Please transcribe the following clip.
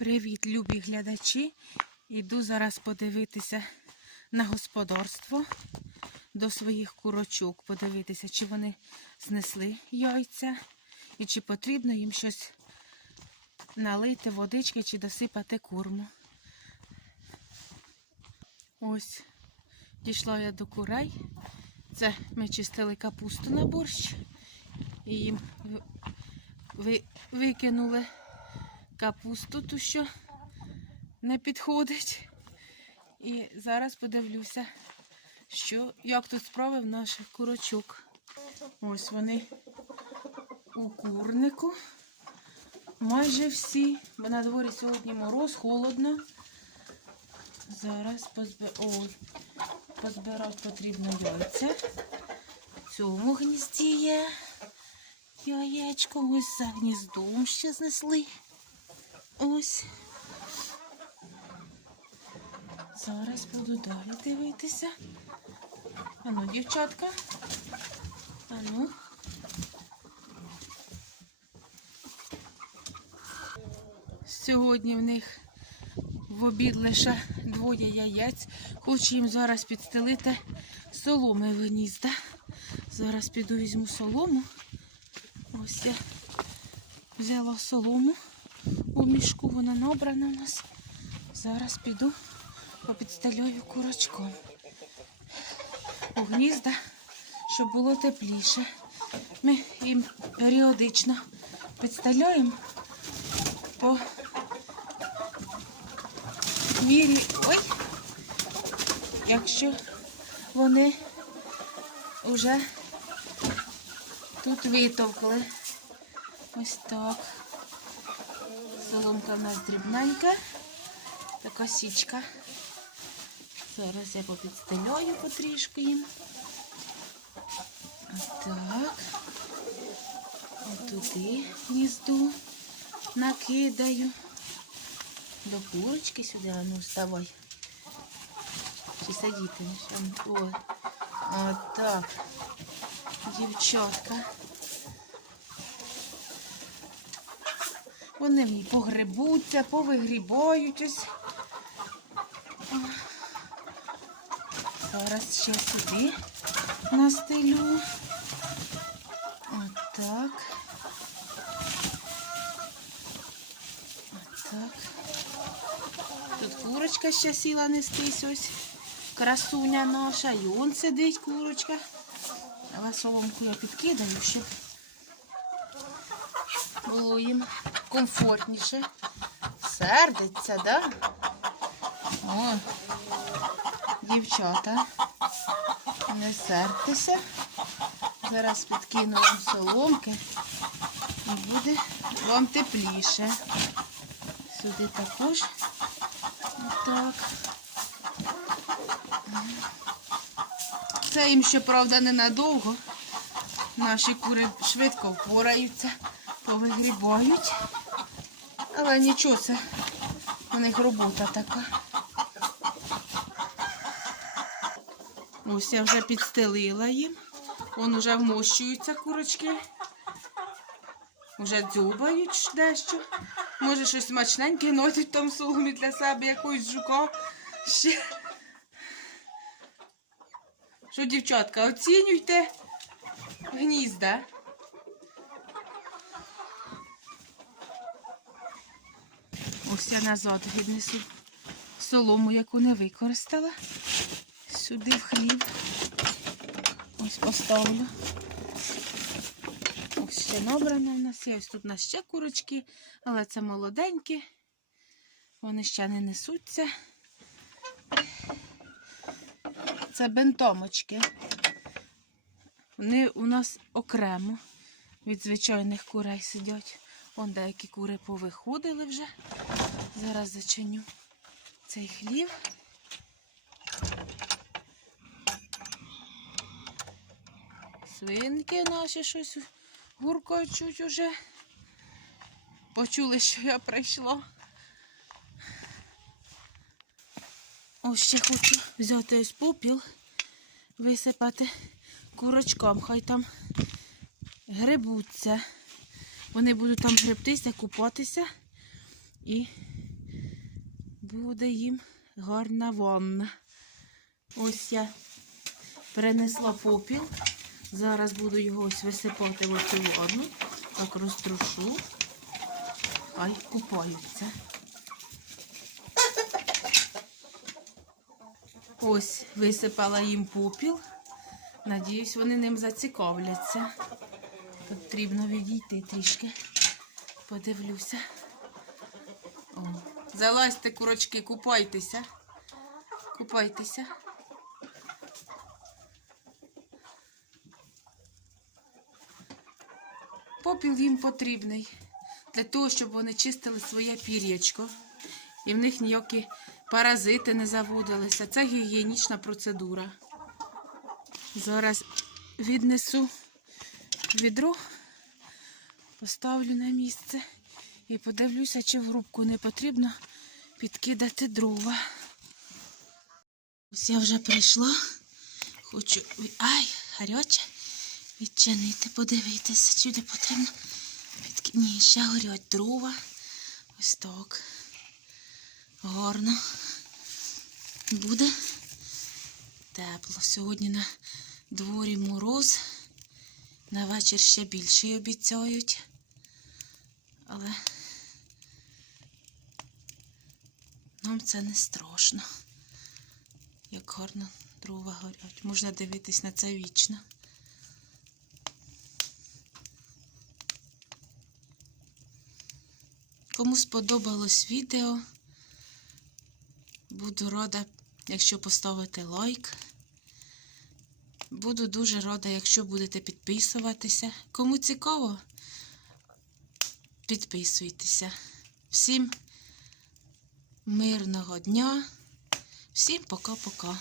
Привіт, любі глядачі. Іду зараз подивитися на господарство до своїх курочок, подивитися, чи вони знесли яйця і чи потрібно їм щось налити водички чи досипати корму. Ось, дійшла я до курей. Це ми чистили капусту на борщ і їм ви- ви, викинули капусту, ту що не підходить. І зараз подивлюся, що, як тут справи в наших курочок. Ось вони у курнику. Майже всі. Бо на дворі сьогодні мороз, холодно. Зараз позб... Ой, позбирати потрібно яйця. В цьому гнізді є яєчко. Ось за гніздом ще знесли. Ось. Зараз буду далі дивитися. Ану, дівчатка. Ану. Сьогодні в них в обід лише двоє яєць. Хочу їм зараз підстелити соломи в гнізда. Зараз піду візьму солому. Ось я взяла солому у мішку, вона набрана у нас. Зараз піду попідстелюю курочком. У гнізда, щоб було тепліше. Ми їм періодично підстеляємо по мірі. Ой, якщо вони вже тут витовкли. Ось так. Соломка в нас дрібненька, така січка. Зараз я попідстеляю потрішки їм. Отак. Отуди гнізду накидаю. До курочки сюди, а ну вставай. Чи сидіти? Ой. Отак. Дівчатка. Вони мені погребуться, повигрібають ось. Зараз ще сюди настелю. Отак. Отак. Тут курочка ще сіла нестись ось. Красуня наша. І он сидить курочка. Але соломку я підкидаю, щоб було їм комфортніше. Сердиться, да? О, дівчата, не сердьтеся. Зараз підкину вам соломки і буде вам тепліше. Сюди також отак. Це їм, щоправда, ненадовго. Наші кури швидко впораються, повигрібають. Але нічого, це у них робота така. Ось я вже підстелила їм. Вон уже вмощуються курочки. Уже дзюбають дещо. Може щось смачненьке носять там соломі для себе якогось жука. Ще. Що, дівчатка, оцінюйте гнізда. Ось я назад віднесу солому, яку не використала. Сюди в хліб. Ось поставлю. Ось ще набрано в нас є. Ось тут у нас ще курочки, але це молоденькі. Вони ще не несуться. Це бентомочки. Вони у нас окремо від звичайних курей сидять. Вон деякі кури повиходили вже. Зараз зачиню цей хлів. Свинки наші щось гуркочуть уже. Почули, що я прийшла. Ось ще хочу взяти ось попіл, висипати курочкам, хай там грибуться. Вони будуть там гребтися, купатися і буде їм гарна ванна. Ось я перенесла попіл. Зараз буду його ось висипати в оцю ванну. Так розтрушу. Хай купаються. Ось висипала їм попіл. Надіюсь, вони ним зацікавляться. Потрібно відійти трішки. Подивлюся. О, залазьте, курочки, купайтеся. Купайтеся. Попіл їм потрібний для того, щоб вони чистили своє пір'ячко. І в них ніякі паразити не заводилися. Це гігієнічна процедура. Зараз віднесу відро, поставлю на місце і подивлюся, чи в грубку не потрібно підкидати дрова. Ось я вже прийшла. Хочу. Ай, гаряче. Відчинити, подивитися, чи не потрібно. Підки... Ні, ще горять дрова. Ось так. Гарно. Буде тепло. Сьогодні на дворі мороз. На вечір ще більше обіцяють. Але нам це не страшно. Як гарно дрова горять. Можна дивитись на це вічно. Кому сподобалось відео, буду рада, якщо поставите лайк. Буду дуже рада, якщо будете підписуватися. Кому цікаво, підписуйтеся. Всім мирного дня. Всім пока-пока.